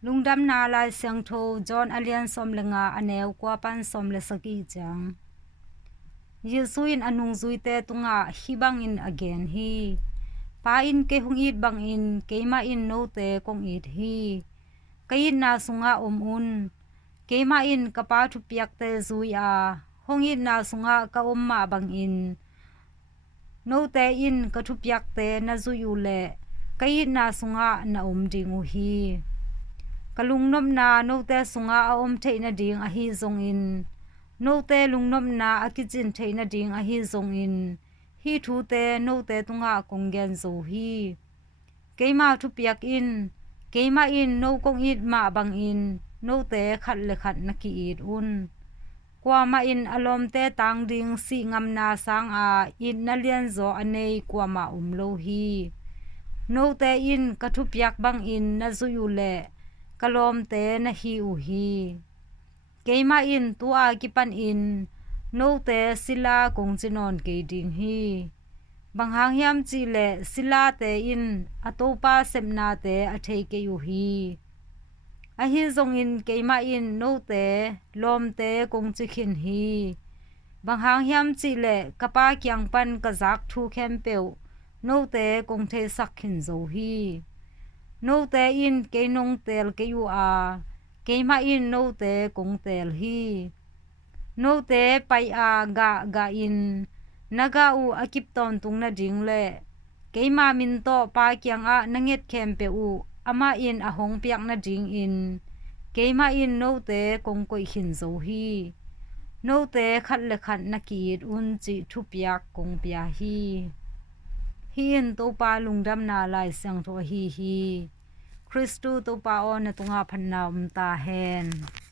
Lungdamna Lai Siangtho John alian som lenga aneu Kuamah som le saki chang Yesuin anung zuih te tungah hi bangin again hi pa in ke hung it bangin keima in note kong it hi kaina sungah un keima in kapa thupiakte zuih a hong itna sungah Kuamah bangin note in ka thupiakte na zuih le kaina sungah na dingu hi lungnopna note sungah theihna ding a hi zongin note lungnopna a kicin theihna ding a hi zongin hi thute note tungah konggen zo hi keima thupiak in keima in no kong it ma bangin note khat le khat na ki it un Kuamah in lawmte tang ding si ngamna sanga itna lianzaw anei Kuamah lo hi note in ka thupiak bangin na zuih le lawmte na hi hi Keimah in kipanin note sila kongchinon ke ding hi hiam chi le silate in atopa semna te a thei ke hi a hi zongin Keimah in note lawmte kongchikhin hi hiam chi le kapa kyang pan ka zak thu khem peu note kong the sakhin zo hi note in keinong tel ke a Keimah in note kong tel hi note pai-a ga in naga u akip ton tung na ding le Keimah min to pa kyang a nanget khem pe u ama in a hong piak na ding in Keimah in note kong koi hin zo hi note khat le khat na ki un chi thupiak kong pia hi in to pa Lungdamna Lai Siangtho hi Kristu to pa on na tunga phanna ta hen